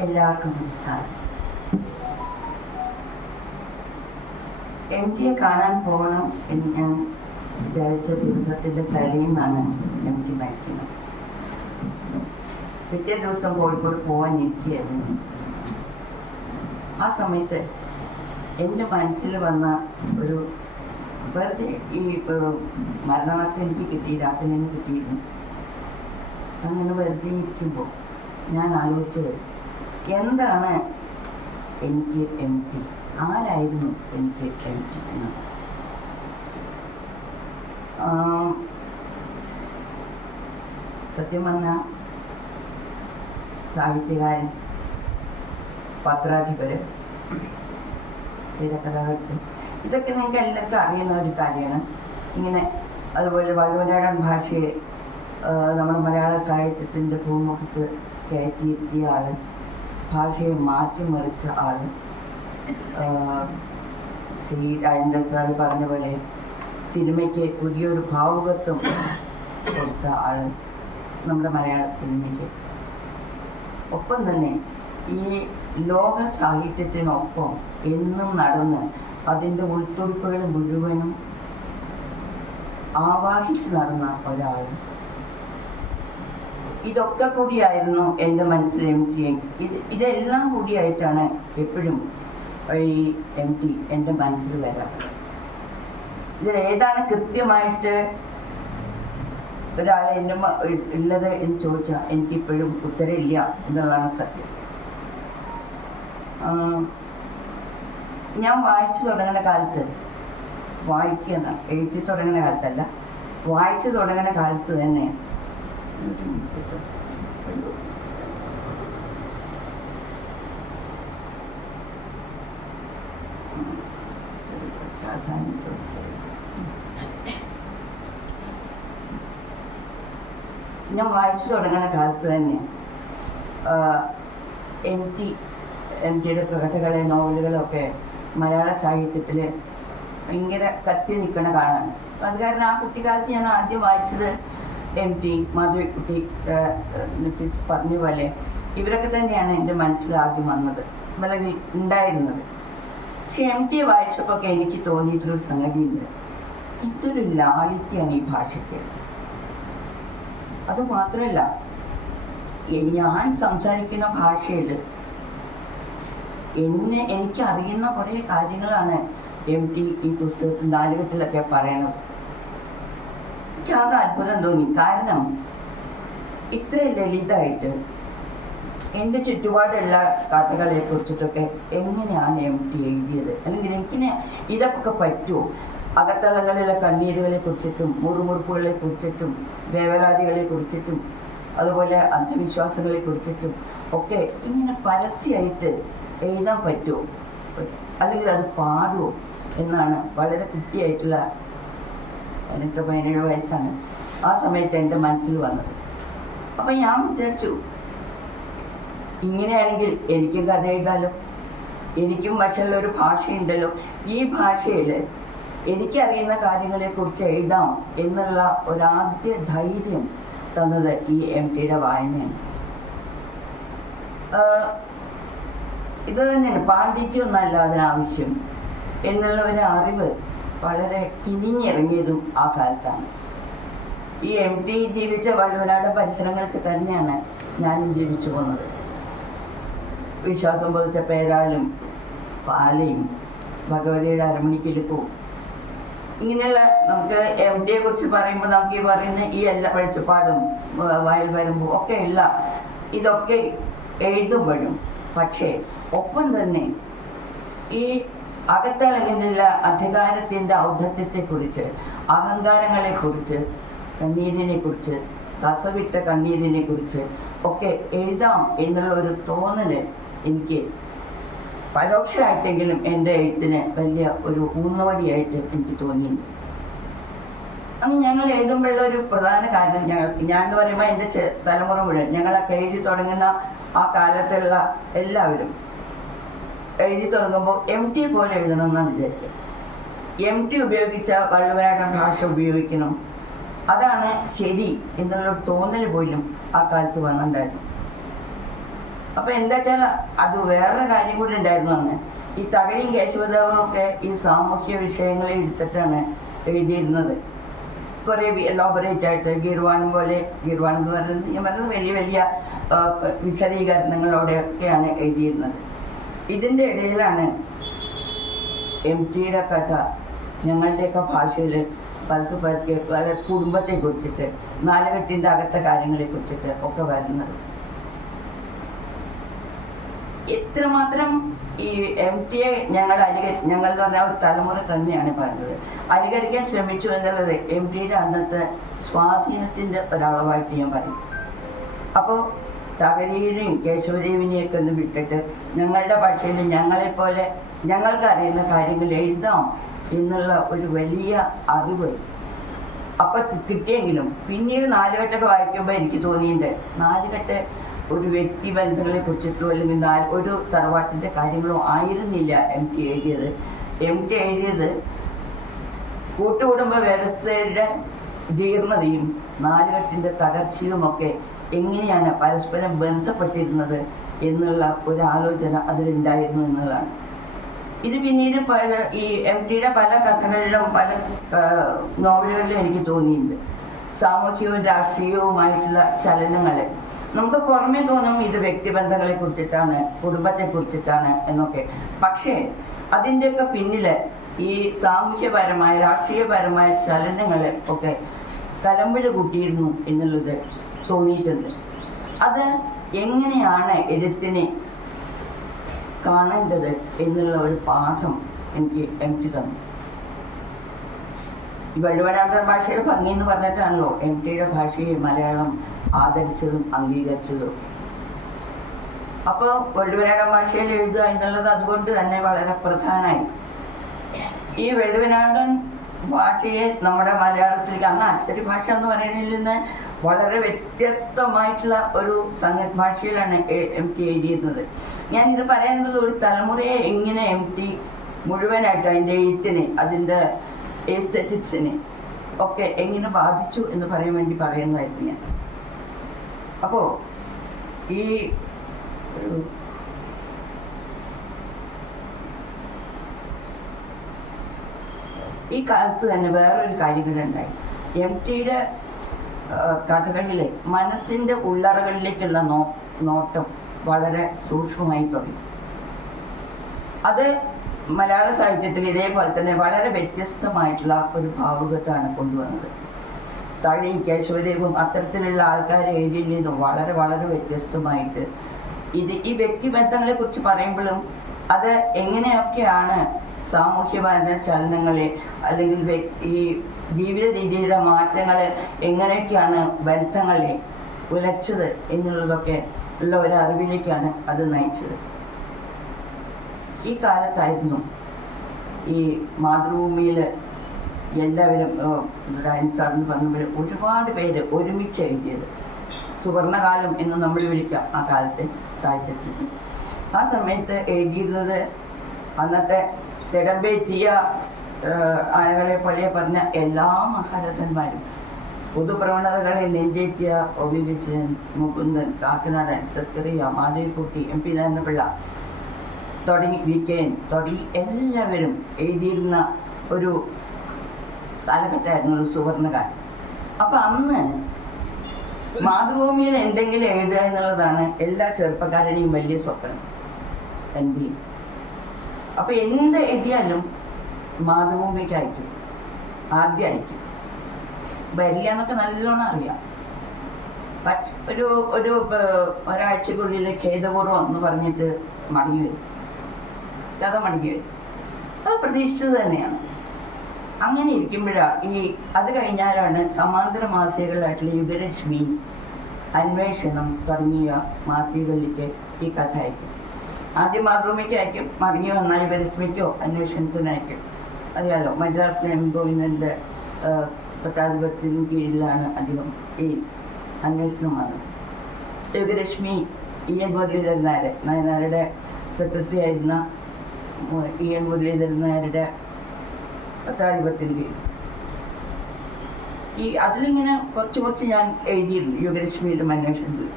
എല്ലാവർക്കും നമസ്കാരം. എം ടിയെ കാണാൻ പോകണം എന്ന് ഞാൻ വിചാരിച്ച ദിവസത്തിന്റെ തലേന്നാണ് എം ടി മരിക്കുന്നത് പിറ്റേ ദിവസം കോഴിക്കോട് പോകാൻ ഇരിക്കുകയായിരുന്നു ആ സമയത്ത് എന്റെ മനസ്സിൽ വന്ന ഒരു വെറുതെ ഈ മരണവാർത്ത എനിക്ക് കിട്ടി രാത്രി കിട്ടിയിരുന്നു. അങ്ങനെ വെറുതെ ഇരിക്കുമ്പോൾ ഞാൻ ആലോചിച്ചത് എന്താണ് എനിക്ക് എം ടി ആരായിരുന്നു എനിക്ക് എം ടി എന്നത് സത്യം പറഞ്ഞ സാഹിത്യകാരൻ പത്രാധിപര് തിരക്കഥാകൃത്ത് ഇതൊക്കെ നിങ്ങൾക്ക് എല്ലാവർക്കും അറിയുന്ന ഒരു കാര്യമാണ്. ഇങ്ങനെ അതുപോലെ വള്ളുവനാടൻ ഭാഷയെ നമ്മുടെ മലയാള സാഹിത്യത്തിന്റെ ഭൂമുഖത്ത് കയറ്റിയിരുത്തിയ ആൾ ഭാഷയെ മാറ്റിമറിച്ച ആൾ ശ്രീ രാജേന്ദ്ര സാർ പറഞ്ഞ പോലെ സിനിമയ്ക്ക് പുതിയൊരു ഭാവുകത്വം കൊടുത്ത ആൾ നമ്മുടെ മലയാള സിനിമയ്ക്ക്. ഒപ്പം തന്നെ ഈ ലോക സാഹിത്യത്തിനൊപ്പം എന്നും നടന്ന് അതിന്റെ ഉൾത്തുടിപ്പുകൾ മുഴുവനും ആവാഹിച്ച് നടന്ന ഒരാൾ ഇതൊക്കെ കൂടിയായിരുന്നു എന്റെ മനസ്സിൽ എം ടി ഇത് ഇതെല്ലാം കൂടിയായിട്ടാണ് എപ്പോഴും ഈ എം ടി എന്റെ മനസ്സിൽ വരാറ്. ഇതിൽ ഏതാണ് കൃത്യമായിട്ട് ഒരാൾ എന്റെ ഉള്ളത് എന്ന് ചോദിച്ചാൽ എനിക്കിപ്പോഴും ഉത്തരമില്ല എന്നുള്ളതാണ് സത്യം. ഞാൻ വായിച്ചു തുടങ്ങുന്ന കാലത്ത് വായിക്കുന്ന എഴുതി തുടങ്ങുന്ന കാലത്തല്ല വായിച്ചു തുടങ്ങുന്ന കാലത്ത് തന്നെ ഞാൻ വായിച്ചു തുടങ്ങുന്ന കാലത്ത് തന്നെ എം ടി എം ടിയുടെ കഥകളെ നോവലുകളൊക്കെ മലയാള സാഹിത്യത്തിൽ ഭയങ്കര കത്തി നിൽക്കണ കാണാൻ അത് കാരണം ആ കുട്ടിക്കാലത്ത് ഞാൻ ആദ്യം വായിച്ചത് എം ടി മാധവിക്കുട്ടി പറഞ്ഞ പോലെ ഇവരൊക്കെ തന്നെയാണ് എന്റെ മനസ്സിൽ ആദ്യം വന്നത് അല്ലെങ്കിൽ ഉണ്ടായിരുന്നത്. പക്ഷെ എം ടി വായിച്ചപ്പോൾ ഒക്കെ എനിക്ക് തോന്നിയിട്ടൊരു സംഗതിയുണ്ട് ഇതൊരു ലാളിത്യമാണ് ഈ ഭാഷയ്ക്ക്. അത് മാത്രമല്ല ഞാൻ സംസാരിക്കുന്ന ഭാഷയിൽ എന്നെ എനിക്ക് അറിയുന്ന കുറേ കാര്യങ്ങളാണ് എം ടി ഈ പുസ്തകത്തിൽ നാലുകത്തിലൊക്കെ പറയണത്. എനിക്ക് ആകെ അത്ഭുതം തോന്നി. കാരണം ഇത്ര ലളിതമായിട്ട് എന്റെ ചുറ്റുപാടുള്ള കഥകളെ കുറിച്ചിട്ടൊക്കെ എങ്ങനെയാണ് എം ടി എഴുതിയത്? അല്ലെങ്കിൽ എനിക്കിനെ ഇതൊക്കെ പറ്റുമോ? അകത്തളങ്ങളിലെ കണ്ണീരുകളെ കുറിച്ചിട്ടും മുറുമുറുപ്പുകളെ കുറിച്ചിട്ടും വേവലാതികളെ കുറിച്ചിട്ടും അതുപോലെ അന്ധവിശ്വാസങ്ങളെ കുറിച്ചിട്ടും ഒക്കെ ഇങ്ങനെ പരസ്യമായിട്ട് എഴുതാൻ പറ്റുമോ? അല്ലെങ്കിൽ അത് പാടുമോ? എന്നാണ് വളരെ കുട്ടിയായിട്ടുള്ള പതിനെട്ട് പതിനേഴ് വയസ്സാണ്. ആ സമയത്ത് എന്റെ മനസ്സിൽ വന്നത്. അപ്പം ഞാൻ വിചാരിച്ചു ഇങ്ങനെയാണെങ്കിൽ എനിക്കും കഥ എഴുതാലോ? എനിക്കും വശമുള്ള ഒരു ഭാഷയുണ്ടല്ലോ? ഈ ഭാഷയിൽ എനിക്കറിയുന്ന കാര്യങ്ങളെക്കുറിച്ച് എഴുതാം എന്നുള്ള ഒരാദ്യ ധൈര്യം തന്നത് ഈ എം ടിയുടെ വായനയാണ്. ഇത് തന്നെയാണ്. പാണ്ഡിത്യമൊന്നല്ല അതിനാവശ്യം എന്നുള്ള ഒരു അറിവ് വളരെ കിനിഞ്ഞിറങ്ങിയതും ആ കാലത്താണ്. ഈ എം ടി ജീവിച്ച വള്ളുവനാട് പരിസരങ്ങൾക്ക് തന്നെയാണ് ഞാൻ ജീവിച്ചു പോകുന്നത് വിശ്വാസം പൊതിച്ച പേരാലും പാലയും ഭഗവതിയുടെ അരമണിക്കിലിപ്പും. ഇങ്ങനെയുള്ള നമുക്ക് എം ടിയെ കുറിച്ച് പറയുമ്പോൾ നമുക്ക് ഈ പറയുന്ന ഈ എല്ലാ വെളിച്ചപ്പാടും വയൽ വരുമ്പോൾ ഒക്കെ ഇല്ല ഇതൊക്കെ എഴുതുമ്പോഴും പക്ഷേ ഒപ്പം തന്നെ ഈ അകത്തളങ്ങളിലുള്ള അധികാരത്തിന്റെ ഔദ്ധത്യത്തെക്കുറിച്ച് അഹങ്കാരങ്ങളെക്കുറിച്ച് കണ്ണീരിനെ കുറിച്ച് കസവിട്ട കണ്ണീരിനെ കുറിച്ച് ഒക്കെ എഴുതാം എന്നുള്ള ഒരു തോന്നൽ എനിക്ക് പരോക്ഷമായിട്ടെങ്കിലും എന്റെ എഴുത്തിന് വലിയ ഒരു ഊന്നുവടിയായിട്ട് എനിക്ക് തോന്നിയിട്ടുണ്ട്. അന്ന് ഞങ്ങൾ എഴുതുമ്പോഴുള്ള ഒരു പ്രധാന കാരണം ഞങ്ങൾ ഞാൻ എന്ന് പറയുമ്പോൾ എന്റെ തലമുറ മുഴുവൻ ഞങ്ങളൊക്കെ എഴുതി തുടങ്ങുന്ന ആ കാലത്തുള്ള എല്ലാവരും എഴുതി തുടങ്ങുമ്പോൾ എം ടി പോലെ എഴുതണമെന്നാണ് വിചാരിക്കുക. എം ടി ഉപയോഗിച്ച വള്ളുവനാടൻ ഭാഷ ഉപയോഗിക്കണം. അതാണ് ശരി എന്നുള്ള തോന്നൽ പോലും ആ കാലത്ത് വന്നിട്ടുണ്ടായിരുന്നു. അപ്പൊ എന്താ വെച്ചാൽ അത് വേറൊരു കാര്യം കൂടി ഉണ്ടായിരുന്നു അന്ന്. ഈ തകഴിയും കേശവദേവും ഒക്കെ ഈ സാമൂഹ്യ വിഷയങ്ങളെ എടുത്തിട്ടാണ് എഴുതിയിരുന്നത്. കുറേ എലോബറേറ്റ് ആയിട്ട് ഗീർവാണം പോലെ ഗീർവാണം എന്ന് പറയുന്നത് ഞാൻ പറയുന്നത് വലിയ വലിയ വിശദീകരണങ്ങളോടെ വിശദീകരണങ്ങളോടെയൊക്കെയാണ് എഴുതിയിരുന്നത്. ഇതിന്റെ ഇടയിലാണ് എം ടിയുടെ കഥ ഞങ്ങളുടെയൊക്കെ ഭാഷയിൽ പതുക്കെ പതുക്കെ പല കുടുംബത്തെ കുറിച്ചിട്ട് നാലുകെട്ടിന്റെ അകത്തെ കാര്യങ്ങളെ കുറിച്ചിട്ട് ഒക്കെ വരുന്നത്. എത്രമാത്രം ഈ എം ടിയെ ഞങ്ങൾ അലിക ഞങ്ങൾ പറഞ്ഞ ഒരു തലമുറ തന്നെയാണ് പറഞ്ഞത്. അനുകരിക്കാൻ ശ്രമിച്ചു എന്നുള്ളത് എം ടിയുടെ അന്നത്തെ സ്വാധീനത്തിന്റെ ഒരളവായിട്ട് ഞാൻ പറയും. അപ്പോൾ തകഴിയുടെയും കേശവദേവിനെയൊക്കെ ഒന്ന് വിട്ടിട്ട് ഞങ്ങളുടെ ഭാഷയിൽ ഞങ്ങളെപ്പോലെ ഞങ്ങൾക്ക് അറിയുന്ന കാര്യങ്ങൾ എഴുതാം എന്നുള്ള ഒരു വലിയ അറിവ് അപ്പൊ കിട്ടിയെങ്കിലും പിന്നീട് നാലുകെട്ടൊക്കെ വായിക്കുമ്പോൾ എനിക്ക് തോന്നിയിട്ടുണ്ട്. നാലുകെട്ട് ഒരു വ്യക്തി ബന്ധങ്ങളെ കുറിച്ചിട്ടോ അല്ലെങ്കിൽ ഒരു തറവാട്ടിന്റെ കാര്യങ്ങളോ ആയിരുന്നില്ല എം ടി എഴുതിയത്. എം ടി എഴുതിയത് കൂട്ടുകുടുംബ വ്യവസ്ഥയുടെ ജീർണതയും നാലുകെട്ടിന്റെ തകർച്ചയുമൊക്കെ എങ്ങനെയാണ് പരസ്പരം ബന്ധപ്പെട്ടിരുന്നത് എന്നുള്ള ഒരു ആലോചന അതിലുണ്ടായിരുന്നു എന്നുള്ളതാണ്. ഇത് പിന്നീട് പല ഈ എം ടിയുടെ പല കഥകളിലും പല നോവലുകളിലും എനിക്ക് തോന്നിയിട്ടുണ്ട്. സാമൂഹികവും രാഷ്ട്രീയവുമായിട്ടുള്ള ചലനങ്ങളെ. നമുക്ക് പുറമെ തോന്നും ഇത് വ്യക്തിബന്ധങ്ങളെ കുറിച്ചിട്ടാണ് കുടുംബത്തെ കുറിച്ചിട്ടാണ് എന്നൊക്കെ. പക്ഷേ അതിന്റെയൊക്കെ പിന്നിൽ ഈ സാമൂഹ്യപരമായ രാഷ്ട്രീയപരമായ ചലനങ്ങളെ ഒക്കെ കലമ്പിൽ കൂട്ടിയിരുന്നു എന്നുള്ളത് തോന്നിയിട്ടുണ്ട് അത് എങ്ങനെയാണ് എഴുത്തിനെ കാണേണ്ടത് എന്നുള്ള ഒരു പാഠം എനിക്ക് എനിക്ക് തന്നു. വഴുവനാന്തര ഭാഷയുടെ ഭംഗി എന്ന് പറഞ്ഞിട്ടാണല്ലോ എം ടിയുടെ ഭാഷയെ മലയാളം ആദരിച്ചതും അംഗീകരിച്ചതും. അപ്പോൾ വള്ളുവനാടൻ ഭാഷയിൽ എഴുതുക എന്നുള്ളത് അതുകൊണ്ട് തന്നെ വളരെ പ്രധാനമായി. ഈ വെള്ളുവനാടൻ ഭാഷയെ നമ്മുടെ മലയാളത്തിലേക്ക് അന്ന് അച്ചടി ഭാഷ എന്ന് പറയുന്നതിൽ നിന്ന് വളരെ വ്യത്യസ്തമായിട്ടുള്ള ഒരു സംഗ ഭാഷയിലാണ് എ- ടി എഴുതിയിരുന്നത്. ഞാൻ ഇത് പറയുന്നത് ഒരു തലമുറയെ എങ്ങനെ എം ടി മുഴുവനായിട്ട് അതിന്റെ എഴുത്തിന് അതിന്റെ എസ്തെറ്റിക്സിന് ഒക്കെ എങ്ങനെ ബാധിച്ചു എന്ന് പറയാൻ വേണ്ടി പറയുന്നതായിരുന്നു ഞാൻ. അപ്പോൾ ഈ ഒരു ഈ കാലത്ത് തന്നെ വേറൊരു കാര്യം കൂടെ ഉണ്ടായി എം ടിയുടെ കഥകളിലെ മനസ്സിന്റെ ഉള്ളറകളിലേക്കുള്ള നോ നോട്ടം വളരെ സൂക്ഷ്മമായി തുടങ്ങി. അത് മലയാള സാഹിത്യത്തിൽ ഇതേപോലെ തന്നെ വളരെ വ്യത്യസ്തമായിട്ടുള്ള ഒരു ഭാവുകത്താണ് കൊണ്ടുവന്നത്. തഴയും കേശവദേവും അത്തരത്തിലുള്ള ആൾക്കാരെ എഴുതിയിൽ നിന്നും വളരെ വളരെ വ്യത്യസ്തമായിട്ട് ഇത് ഈ വ്യക്തിബന്ധങ്ങളെ കുറിച്ച് പറയുമ്പോഴും അത് എങ്ങനെയൊക്കെയാണ് സാമൂഹ്യപര ചലനങ്ങളെ അല്ലെങ്കിൽ ഈ ജീവിത രീതിയുടെ മാറ്റങ്ങളെ എങ്ങനെയൊക്കെയാണ് ബന്ധങ്ങളെ ഉലച്ചത് എന്നുള്ളതൊക്കെ ഉള്ള ഒരു അറിവിലേക്കാണ് അത് നയിച്ചത്. ഈ കാലത്തായിരുന്നു ഈ മാതൃഭൂമിയിൽ എല്ലാവരും രാജൻ സാറിന് പറഞ്ഞ ഒരുപാട് പേര് ഒരുമിച്ച് എഴുതിയത്. സുവർണകാലം എന്ന് നമ്മൾ വിളിക്കാം ആ കാലത്തെ സാഹിത്യത്തിൽ ആ സമയത്ത് എഴുതിയിരുന്നത് അന്നത്തെ തിടമ്പെത്തിയ ആനകളെ പോലെ പറഞ്ഞ എല്ലാ മഹാരഥന്മാരും പൊതുപ്രവണതകളെ നെഞ്ചേറ്റിയ O V Vijayan Mukundan Kakkanadan Zacharia Madhavikutty M P Narayana Pillai തുടങ്ങി വി കെ എൻ തുടങ്ങി എല്ലാവരും എഴുതിയിരുന്ന ഒരു കാലഘട്ടമായിരുന്നു ഒരു സുവർണകാലം. അപ്പം അന്ന് മാതൃഭൂമിയിൽ എന്തെങ്കിലും എഴുതുക എന്നുള്ളതാണ് എല്ലാ ചെറുപ്പക്കാരുടെയും വലിയ സ്വപ്നം. എന്റെയും അപ്പം എന്ത് എഴുതിയാലും മാതൃഭൂമിക്ക് അയക്കും. ആദ്യം അയക്കും. വരില്ല എന്നൊക്കെ നല്ലോണം അറിയാം. ഒരു ഒരു ഒരാഴ്ചക്കുള്ളിൽ ഖേദപൂർവം എന്ന് പറഞ്ഞിട്ട് മടങ്ങി വരും. കഥ മടങ്ങി വരും. അത് പ്രതീക്ഷിച്ചത് തന്നെയാണ്. അങ്ങനെ ഇരിക്കുമ്പോഴാണ് ഈ അത് കഴിഞ്ഞാലാണ് സമാന്തര മാസികകളായിട്ടുള്ള യുഗരശ്മി അന്വേഷണം തുടങ്ങിയ മാസികകളിലേക്ക് ഈ കഥ അയക്കും ആദ്യം ബാത്റൂമിലേക്ക് അയക്കും മടങ്ങി വന്നാൽ പരിശ്രമിക്കോ? അന്വേഷണത്തിന് അയക്കും അറിയാലോ മദ്രാസ് എം ഗോവിന്ദന്റെ പത്താധിപത്യത്തിന് കീഴിലാണ് അധികം ഈ അന്വേഷണമാണ്. യോഗരശ്മി ഇ എൻ മുരളീധരൻ നായർ നയനാരുടെ സെക്രട്ടറി ആയിരുന്ന ഇ എൻ മുരളീധരൻ നായരുടെ പത്താധിപത്യത്തിന് കീഴിൽ. ഈ അതിലിങ്ങനെ കുറച്ച് കുറച്ച് ഞാൻ എഴുതിയിരുന്നു യുഗരശ്മിയിലും അന്വേഷണത്തിൽ.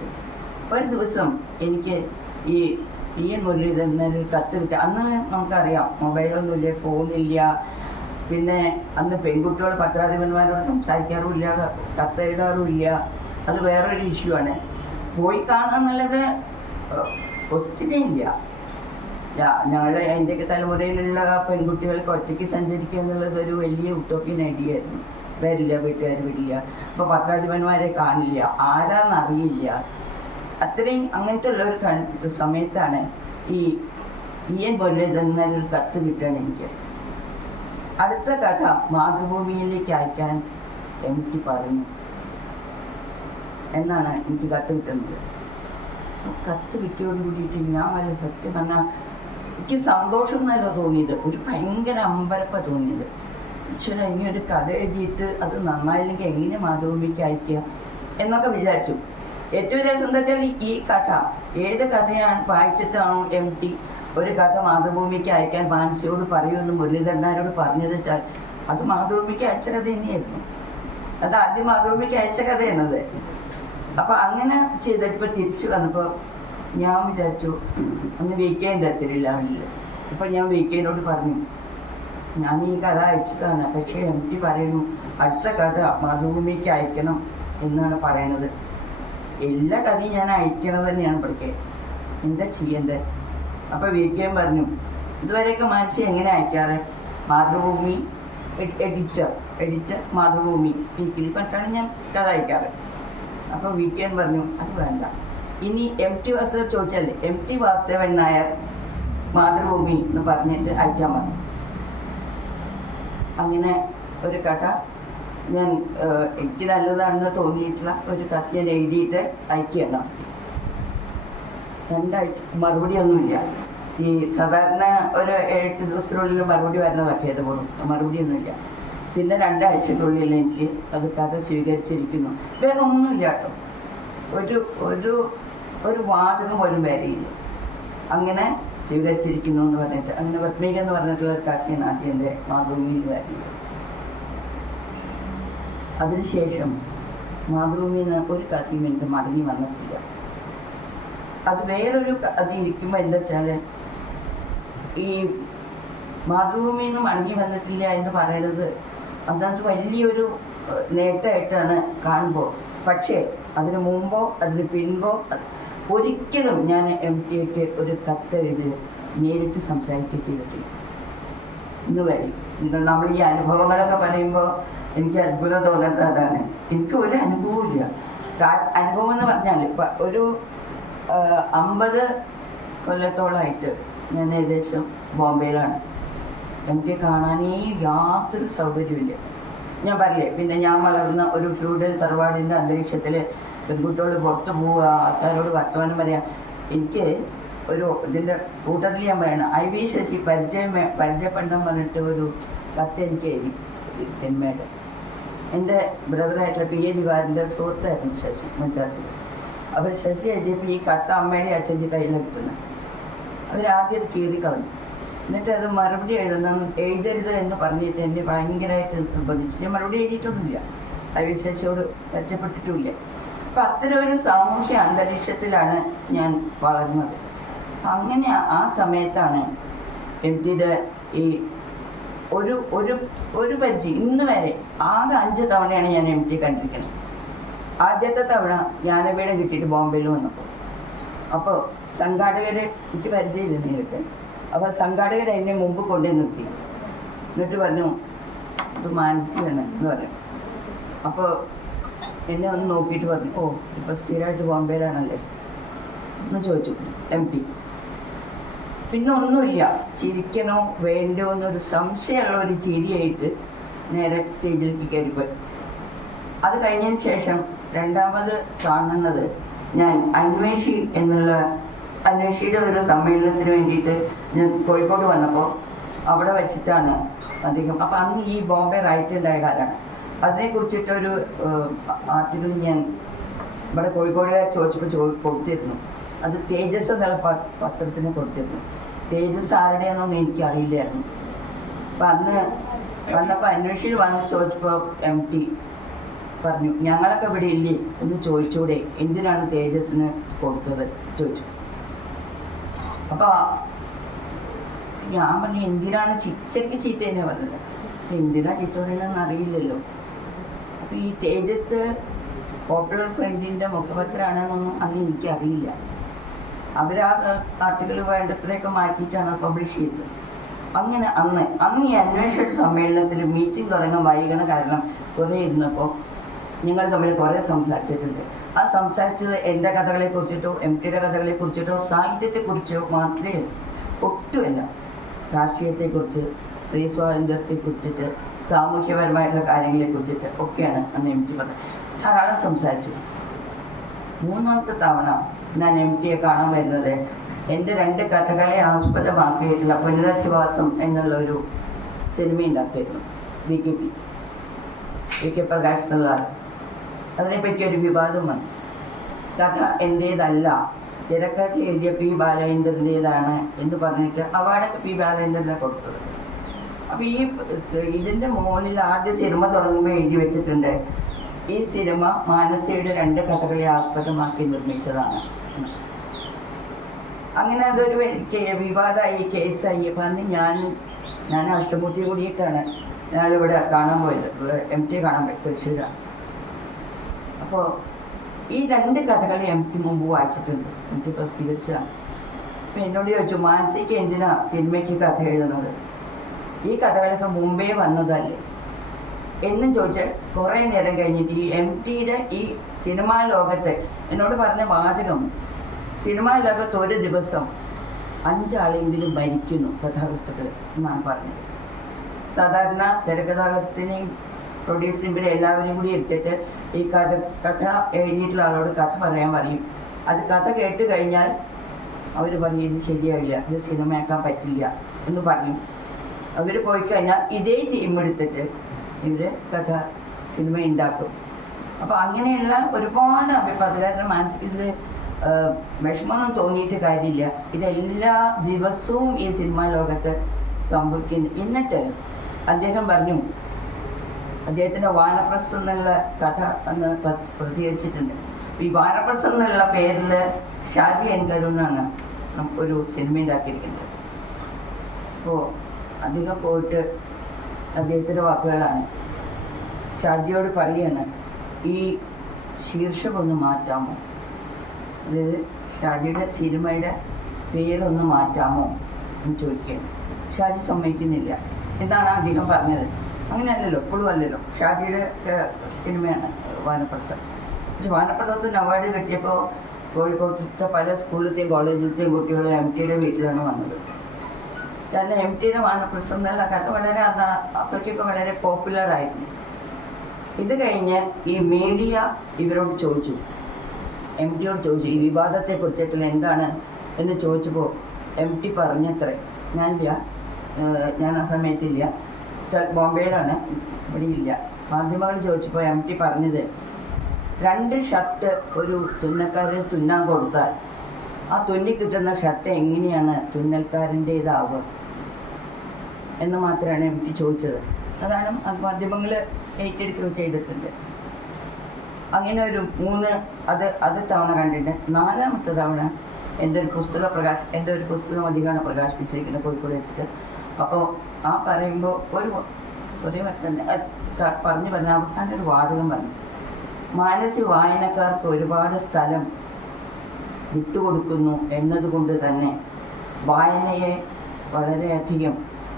ഒരു ദിവസം എനിക്ക് ഈ പി എൻ മുരളീധരന് കത്ത് കിട്ടി. അന്ന് നമുക്കറിയാം മൊബൈലൊന്നുമില്ല ഫോണില്ല. പിന്നെ അന്ന് പെൺകുട്ടികൾ പത്രാധിപന്മാരോട് സംസാരിക്കാറുമില്ല കത്ത് എഴുതാറുമില്ല അത് വേറൊരു ഇഷ്യൂ ആണ്. പോയി കാണുക എന്നുള്ളത് ക്വസ്റ്റിനേ ഇല്ല. ഞങ്ങളുടെ എന്റെയൊക്കെ തലമുറയിലുള്ള പെൺകുട്ടികൾക്ക് ഒറ്റയ്ക്ക് സഞ്ചരിക്കുക എന്നുള്ളത് ഒരു വലിയ ഉത്തോപ്യൻ ഐഡിയ ആയിരുന്നു. വരില്ല വീട്ടുകാർ വരില്ല അപ്പോൾ പത്രാധിപന്മാരെ കാണില്ല. ആരാന്നറിയില്ല. അത്രയും അങ്ങനത്തെ ഒരു സമയത്താണ് ഈ ഇ എൻ മുരളീധരൻ ഒരു കത്ത് കിട്ടണം എനിക്ക്. അടുത്ത കഥ മാതൃഭൂമിയിലേക്ക് അയക്കാൻ എനിക്ക് പറഞ്ഞു എന്നാണ് എനിക്ക് കത്ത് കിട്ടുന്നത്. കത്ത് കിട്ടിയോട് കൂടിയിട്ട് ഞാൻ വല്ല സത്യം പറഞ്ഞാൽ എനിക്ക് സന്തോഷം എന്നല്ല തോന്നിയത്. ഒരു ഭയങ്കര അമ്പരപ്പ തോന്നിയത്. ഈശ്വര ഇനി ഒരു കഥ എഴുതിയിട്ട് അത് നന്നായില്ലെങ്കിൽ എങ്ങനെ മാതൃഭൂമിക്ക് അയക്കുക എന്നൊക്കെ വിചാരിച്ചു. ഏറ്റവും രസം എന്താ വെച്ചാൽ ഈ കഥ. ഏത് കഥയാണ് വായിച്ചിട്ടാണോ എം ടി ഒരു കഥ മാതൃഭൂമിക്ക് അയക്കാൻ മാനസിയോട് പറയുമെന്ന് മുരളീധരനാരോട് പറഞ്ഞത് വെച്ചാൽ അത് മാതൃഭൂമിക്ക് അയച്ച കഥ തന്നെയായിരുന്നു. അത് ആദ്യം മാതൃഭൂമിക്ക് അയച്ച കഥയാണത്. അപ്പൊ അങ്ങനെ ചെയ്തിട്ട് തിരിച്ചു വന്നപ്പോ ഞാൻ വിചാരിച്ചു ഒന്ന് വീക്കെൻഡ് എത്തില്ല അവനിൽ ഞാൻ വീക്കേനോട് പറഞ്ഞു ഞാൻ ഈ കഥ അയച്ചതാണ്. പക്ഷേ എം ടി പറയുന്നു അടുത്ത കഥ മാതൃഭൂമിക്ക് അയക്കണം എന്നാണ് പറയണത്. എല്ലാ കഥയും ഞാൻ അയക്കണത് തന്നെയാണ് പഠിക്കുക എന്താ ചെയ്യേണ്ടത്? അപ്പൊ വിജയം പറഞ്ഞു ഇതുവരെയൊക്കെ മനസ്സിൽ എങ്ങനെ അയക്കാറ്? Mathrubhumi editor editor Mathrubhumi. Weekly പറ്റാണ് ഞാൻ കഥ അയക്കാറ്. അപ്പോൾ വീക്കെൻ പറഞ്ഞു അത് വേണ്ട. ഇനി എം ടി വാസുദേവ് ചോദിച്ചല്ലേ എം ടി വാസുദേവൻ നായർ മാതൃഭൂമി എന്ന് പറഞ്ഞിട്ട് അയക്കാൻ പറഞ്ഞു. അങ്ങനെ ഒരു കഥ ഞാൻ എനിക്ക് നല്ലതാണെന്ന് തോന്നിയിട്ടുള്ള ഒരു കത്ത് ഞാൻ എഴുതിയിട്ട് അയക്കണം രണ്ടാഴ്ച മറുപടി ഒന്നുമില്ല. ഈ സാധാരണ ഒരു എട്ട് ദിവസത്തിനുള്ളിൽ മറുപടി വരുന്നതൊക്കെ പോകും മറുപടി ഒന്നുമില്ല. പിന്നെ രണ്ടാഴ്ചക്കുള്ളിൽ എനിക്ക് അത് കഥ സ്വീകരിച്ചിരിക്കുന്നു. വേറെ ഒന്നുമില്ല കേട്ടോ. ഒരു ഒരു ഒരു വാചകം പോലും വരെയില്ല അങ്ങനെ സ്വീകരിച്ചിരിക്കുന്നു എന്ന് പറഞ്ഞിട്ട് അങ്ങനെ പത്മിക എന്ന് പറഞ്ഞിട്ടുള്ള ഒരു കാര്യം ആദ്യം എന്റെ മാതൃഭൂമിയിൽ വരുന്നത് അതിനുശേഷം മാതൃഭൂമിയിൽ നിന്ന് ഒരു കഥയും എനിക്ക് മടങ്ങി വന്നിട്ടില്ല. അത് വേറൊരു കഥ ഇരിക്കുമ്പോൾ എന്താ വെച്ചാൽ ഈ മാതൃഭൂമിയിൽ നിന്ന് മടങ്ങി വന്നിട്ടില്ല എന്ന് പറയുന്നത് അതിനകത്ത് വലിയൊരു നേട്ടമായിട്ടാണ് കാണുമ്പോൾ പക്ഷേ അതിന് മുമ്പോ അതിന് പിൻപോ ഒരിക്കലും ഞാൻ എം ടിക്ക് ഒരു കത്ത് എഴുതി നേരിട്ട് സംസാരിക്കുക ചെയ്തിട്ടില്ല. ഇന്ന് വരെ. നമ്മൾ ഈ അനുഭവങ്ങളൊക്കെ പറയുമ്പോൾ എനിക്ക് അത്ഭുതം തോന്നുന്നത് അതാണ്. എനിക്ക് ഒരു അനുഭവമില്ല അനുഭവം എന്ന് പറഞ്ഞാൽ ഇപ്പം ഒരു അമ്പത് കൊല്ലത്തോളമായിട്ട് ഞാൻ ഏകദേശം ബോംബെയിലാണ്. എനിക്ക് കാണാനേ യാതൊരു സൗകര്യമില്ല ഞാൻ പറയേ പിന്നെ ഞാൻ വളർന്ന ഒരു ഫ്യൂഡൽ തറവാടിന്റെ അന്തരീക്ഷത്തിൽ പെൺകുട്ടികൾ പുറത്ത് പോവുക ആൾക്കാരോട് വർത്തമാനം പറയാം എനിക്ക് ഒരു ഇതിന്റെ കൂട്ടത്തിൽ ഞാൻ പറയണം ഐ വി ശശി പരിചയം പരിചയപ്പെടണം പറഞ്ഞിട്ട് ഒരു കത്ത് എനിക്ക് എഴുതി സിനിമയുടെ. എന്റെ ബ്രദറായിട്ടുള്ള പി എ ദിവാറിന്റെ സുഹൃത്തായിരുന്നു ശശി മദ്രാസിൽ. അപ്പോൾ ശശി എഴുതിയപ്പോൾ ഈ കത്ത് അമ്മയുടെ അച്ഛന്റെ കയ്യിലെത്തുന്നത് അവരാദ്യം അത് കീറിക്കളഞ്ഞു എന്നിട്ട് അത് മറുപടി എഴുതണം എഴുതരുത് എന്ന് പറഞ്ഞിട്ട് എന്നെ ഭയങ്കരമായിട്ട് നിർബന്ധിച്ചു. ഞാൻ മറുപടി എഴുതിയിട്ടൊന്നുമില്ല. അവിശേഷോട് പറ്റപ്പെട്ടിട്ടുമില്ല അപ്പം അത്തരം ഒരു സാമൂഹ്യ അന്തരീക്ഷത്തിലാണ് ഞാൻ വളർന്നത്. അങ്ങനെ ആ- സമയത്താണ് എം ഈ ഒരു ഒരു ഒരു പരിചയം ഇന്ന് വരെ ആകെ അഞ്ച് തവണയാണ് ഞാൻ എം ടി കണ്ടിരിക്കുന്നത്. ആദ്യത്തെ തവണ ജ്ഞാനപീഠം കിട്ടിയിട്ട് ബോംബെയിൽ വന്നപ്പോൾ അപ്പോൾ സംഘാടകരെ എനിക്ക് പരിചയമില്ല നേരിട്ട്. അപ്പോൾ സംഘാടകർ എന്നെ മുമ്പ് കൊണ്ടു നിർത്തി. എന്നിട്ട് പറഞ്ഞു ഇത് മാനസികമാണ് എന്ന് പറഞ്ഞു. അപ്പോൾ എന്നെ ഒന്ന് നോക്കിയിട്ട് പറഞ്ഞു ഓ ഇപ്പോൾ സ്ഥിരമായിട്ട് ബോംബെയിലാണല്ലേ? എന്ന് ചോദിച്ചു എം പി പിന്നെ ഒന്നുമില്ല. ചിരിക്കണോ വേണ്ടോ എന്നൊരു സംശയമുള്ള ഒരു ചിരിയായിട്ട് നേരെ സ്റ്റേജിലേക്ക് കയറിപ്പോയി അത് കഴിഞ്ഞതിന് ശേഷം രണ്ടാമത് കാണുന്നത് ഞാൻ അന്വേഷി എന്നുള്ള അന്വേഷിയുടെ ഒരു സമ്മേളനത്തിന് വേണ്ടിയിട്ട് ഞാൻ കോഴിക്കോട് വന്നപ്പോൾ അവിടെ വെച്ചിട്ടാണ് അദ്ദേഹം. അപ്പം അന്ന് ഈ ബോംബെ റൈറ്റ് ഉണ്ടായ കാലമാണ് അതിനെക്കുറിച്ചിട്ടൊരു ആർട്ടിക്കിൾ ഞാൻ ഇവിടെ കോഴിക്കോട് ചോദിച്ചപ്പോൾ ചോ കൊടുത്തിരുന്നു. അത് തേജസ് എന്ന പത്രത്തിന് കൊടുത്തിരുന്നു തേജസ് ആരുടെയാണെന്നൊന്നും എനിക്കറിയില്ലായിരുന്നു. അപ്പം അന്ന് വന്നപ്പോൾ അന്വേഷിച്ച് വന്ന് ചോദിച്ചപ്പോൾ എം ടി പറഞ്ഞു ഞങ്ങളൊക്കെ ഇവിടെ ഇല്ലേ? എന്ന് ചോദിച്ചൂടെ എന്തിനാണ് തേജസ്സിന് കൊടുത്തത്? ചോദിച്ചു. അപ്പോൾ ഞാൻ പറഞ്ഞു എന്തിനാണ് ചിച്ചയ്ക്ക് ചീത്ത തന്നെ പറഞ്ഞത്? എന്തിനാ ചീത്ത പറയണമെന്ന് അറിയില്ലല്ലോ. അപ്പോൾ ഈ തേജസ് പോപ്പുലർ ഫ്രണ്ടിന്റെ മുഖപത്രമാണെന്നൊന്നും അന്ന് എനിക്കറിയില്ല. അവർ ആ ആർട്ടിക്കിൾ വേണ്ടത്രയൊക്കെ മാറ്റിയിട്ടാണ് പബ്ലിഷ് ചെയ്തത്. അങ്ങനെ അന്ന് അന്ന് ഈ അന്വേഷണ സമ്മേളനത്തിൽ മീറ്റിംഗ് തുടങ്ങാൻ വൈകണ കാരണം കുറേ ഇരുന്നപ്പോൾ ഞങ്ങൾ തമ്മിൽ കുറേ സംസാരിച്ചിട്ടുണ്ട്. ആ സംസാരിച്ചത് എന്റെ കഥകളെ കുറിച്ചിട്ടോ എം ടിയുടെ കഥകളെ കുറിച്ചിട്ടോ സാഹിത്യത്തെക്കുറിച്ചോ മാത്രമേ ഒട്ടുമല്ല. രാഷ്ട്രീയത്തെക്കുറിച്ച് സ്ത്രീ സ്വാതന്ത്ര്യത്തെക്കുറിച്ചിട്ട് സാമൂഹ്യപരമായിട്ടുള്ള കാര്യങ്ങളെ കുറിച്ചിട്ട് ഒക്കെയാണ് അന്ന് എം ടി പറഞ്ഞത് ധാരാളം സംസാരിച്ചു മൂന്നാമത്തെ തവണ ഞാൻ എം ടിയെ കാണാൻ വരുന്നത്. എന്റെ രണ്ട് കഥകളെ ആസ്പദമാക്കിയിട്ടുള്ള പുനരധിവാസം എന്നുള്ള ഒരു സിനിമ ഉണ്ടാക്കിയിരുന്നു V K P. V K Prakash സല്ലാർ അതിനെപ്പറ്റി ഒരു വിവാദം വന്നു. കഥ എന്റേതല്ല. തിരക്കഥ എഴുതിയ പി. ബാലേന്ദ്രന്റേതാണ് എന്ന് പറഞ്ഞിട്ട് അവാർഡൊക്കെ പി. ബാലചന്ദ്രനെ കൊടുത്തത്. അപ്പോൾ ഈ ഇതിന്റെ മുകളിൽ ആദ്യ സിനിമ തുടങ്ങുമ്പോൾ എഴുതി വെച്ചിട്ടുണ്ട്. ഈ സിനിമ മാനസയുടെ രണ്ട് കഥകളെ ആസ്പദമാക്കി നിർമ്മിച്ചതാണ്. അങ്ങനെ അതൊരു വിവാദമായി കേസായി. വന്ന് ഞാൻ ഞാൻ അഷ്ടമൂർത്തി കൂടിയിട്ടാണ് ഞാനിവിടെ കാണാൻ പോയത്. എം ടി കാണാൻ പോയി തൃശ്ശൂരാണ്. അപ്പോൾ ഈ രണ്ട് കഥകൾ എം ടി മുമ്പ് വായിച്ചിട്ടുണ്ട്. എം ടി പ്രസിദ്ധീകരിച്ചതാണ്. അപ്പം എന്നോട് ചോദിച്ചു മാനസിക്ക് എന്തിനാ സിനിമയ്ക്ക് കഥ എഴുതുന്നത്? ഈ കഥകളൊക്കെ മുമ്പേ വന്നതല്ലേ? എന്നും ചോദിച്ച് കുറേ നേരം കഴിഞ്ഞിട്ട് ഈ എം ടിയുടെ ഈ സിനിമാ ലോകത്ത് എന്നോട് പറഞ്ഞ വാചകം സിനിമാ ലോകത്ത് ഒരു ദിവസം അഞ്ചാളെങ്കിലും മരിക്കുന്നു കഥാകൃത്തുക്കൾ എന്നാണ് പറഞ്ഞത്. സാധാരണ തിരക്കഥാകൃത്തിനെയും പ്രൊഡ്യൂസറിനും ഇവരെ എല്ലാവരും കൂടി എടുത്തിട്ട് ഈ കഥ കഥ എഴുതിയിട്ടുള്ള ആളോട് കഥ പറയാൻ പറയും. അത് കഥ കേട്ട് കഴിഞ്ഞാൽ അവർ പറയും ഇത് ശരിയാവില്ല ഇത് സിനിമയാക്കാൻ പറ്റില്ല എന്ന് പറയും. അവർ പോയി കഴിഞ്ഞാൽ ഇതേ ടീം എടുത്തിട്ട് ഇവർ കഥ സിനിമ ഉണ്ടാക്കും അപ്പോൾ അങ്ങനെയുള്ള ഒരുപാട് അഭിപ്രായം കാരണം മാനസിക ഇതിൽ വിഷമമൊന്നും തോന്നിയിട്ട് കാര്യമില്ല. ഇതെല്ലാ ദിവസവും ഈ സിനിമാ ലോകത്ത് സംഭവിക്കുന്നു. എന്നിട്ട് അദ്ദേഹം പറഞ്ഞു അദ്ദേഹത്തിന്റെ വാനപ്രസ് എന്നുള്ള കഥ അന്ന് പ്രസ്- പ്രസിദ്ധീകരിച്ചിട്ടുണ്ട് ഈ വാനപ്രസ് എന്നുള്ള പേരിൽ ഷാജി എൻ കരുണാണ് ഒരു സിനിമ ഉണ്ടാക്കിയിരിക്കുന്നത് അപ്പോൾ അധികം പോയിട്ട് അദ്ദേഹത്തിന്റെ വാക്കുകളാണ്. ഷാജിയോട് പറയാണ് ഈ ശീർഷകൊന്ന് മാറ്റാമോ? അതായത് ഷാജിയുടെ സിനിമയുടെ പേരൊന്ന് മാറ്റാമോ? എന്ന് ചോദിക്കുകയാണ്. ഷാജി സമ്മതിക്കുന്നില്ല. എന്നാണ് അദ്ദേഹം പറഞ്ഞത്. അങ്ങനെയല്ലല്ലോ ഇപ്പോഴും അല്ലല്ലോ ഷാജിയുടെ സിനിമയാണ് വാനപ്രസം പക്ഷെ വാനപ്രസ്ഥത്തിന് അവാർഡ് കിട്ടിയപ്പോൾ കോഴിക്കോട്ടത്തെ പല സ്കൂളിലത്തെയും കോളേജിലത്തെയും കുട്ടികൾ എം ടിയുടെ വീട്ടിലാണ് വന്നത്. കാരണം എം ടിയുടെ വാനപ്രസ്ഥം എന്നുള്ള കഥ വളരെ അത് അപ്പോഴേക്കൊക്കെ വളരെ പോപ്പുലർ ആയിരുന്നു. ഇത് കഴിഞ്ഞ് ഈ മീഡിയ ഇവരോട് ചോദിച്ചു. എം ടിയോട് ചോദിച്ചു ഈ വിവാദത്തെ കുറിച്ചിട്ടുള്ള എന്താണ്? എന്ന് ചോദിച്ചപ്പോൾ എം ടി പറഞ്ഞത്രേ ഞാനില്ല ഞാൻ ആ സമയത്തില്ല. ബോംബെയിലാണ് ഇവിടെ ഇല്ല മാധ്യമങ്ങൾ ചോദിച്ചപ്പോൾ എം ടി പറഞ്ഞത് രണ്ട് ഷർട്ട് ഒരു തുന്നക്കാരന് തുന്നാൻ കൊടുത്താൽ ആ തുന്നി കിട്ടുന്ന ഷർട്ട് എങ്ങനെയാണ് തുന്നൽക്കാരന്റെതാവ് എന്ന് മാത്രമാണ് എനിക്ക് ചോദിച്ചത്. അതാണ് അത് മാധ്യമങ്ങൾ ഏറ്റെടുക്കുക ചെയ്തിട്ടുണ്ട്. അങ്ങനെ ഒരു മൂന്ന് അത് അത് തവണ കണ്ടിട്ടുണ്ട്. നാലാമത്തെ തവണ എന്റെ ഒരു പുസ്തക പ്രകാശ എന്റെ ഒരു പുസ്തകം അധികമാണ് പ്രകാശിപ്പിച്ചിരിക്കുന്നത് കോഴിക്കോട് വെച്ചിട്ട്. അപ്പോൾ ആ പറയുമ്പോൾ ഒരു ഒരു പറഞ്ഞു പറഞ്ഞ അവസാനം ഒരു വാചകം പറഞ്ഞു. മാനസിക വായനക്കാർക്ക് ഒരുപാട് സ്ഥലം വിട്ടുകൊടുക്കുന്നു എന്നതുകൊണ്ട് തന്നെ വായനയെ വളരെയധികം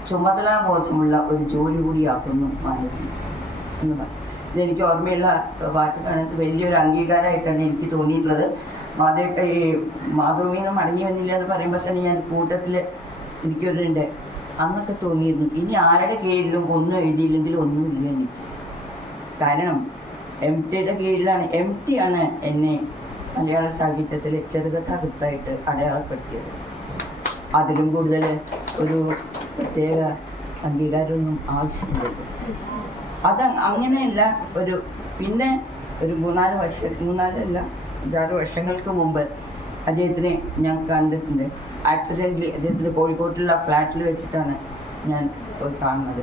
ചുമതലാബോധമുള്ള ഒരു ജോലി കൂടിയാക്കുന്നു മാനസി എന്ന് ഇതെനിക്ക് ഓർമ്മയുള്ള വാചകമാണ്. വലിയൊരു അംഗീകാരമായിട്ടാണ് എനിക്ക് തോന്നിയിട്ടുള്ളത്. മാധവ ഈ മാതൃഭൂമിന്ന് മടങ്ങി വന്നില്ല എന്ന് പറയുമ്പോൾ തന്നെ ഞാൻ കൂട്ടത്തിൽ എനിക്കൊരുണ്ട് അന്നൊക്കെ തോന്നിയിരുന്നു. ഇനി ആരുടെ കീഴിലും ഒന്നും എഴുതിയില്ലെങ്കിലും ഒന്നുമില്ല എനിക്ക്. കാരണം എം ടിയുടെ കീഴിലാണ് എം ടി ആണ് എന്നെ മലയാള സാഹിത്യത്തിലെ ചെറുകഥാകൃത്തായിട്ട് അടയാളപ്പെടുത്തിയത്. അതിലും കൂടുതൽ ഒരു പ്രത്യേക അംഗീകാരമൊന്നും ആവശ്യമില്ലല്ലോ. അത് അങ്ങനെയല്ല ഒരു പിന്നെ ഒരു മൂന്നാൽ വർഷം മൂന്നാലല്ല അഞ്ചാറ് വർഷങ്ങൾക്ക് മുമ്പ് അദ്ദേഹത്തിനെ ഞാൻ കണ്ടിട്ടുണ്ട്. ആക്സിഡന്റലി അദ്ദേഹത്തിന് കോഴിക്കോട്ടുള്ള ഫ്ലാറ്റിൽ വെച്ചിട്ടാണ് ഞാൻ പോയി കാണുന്നത്.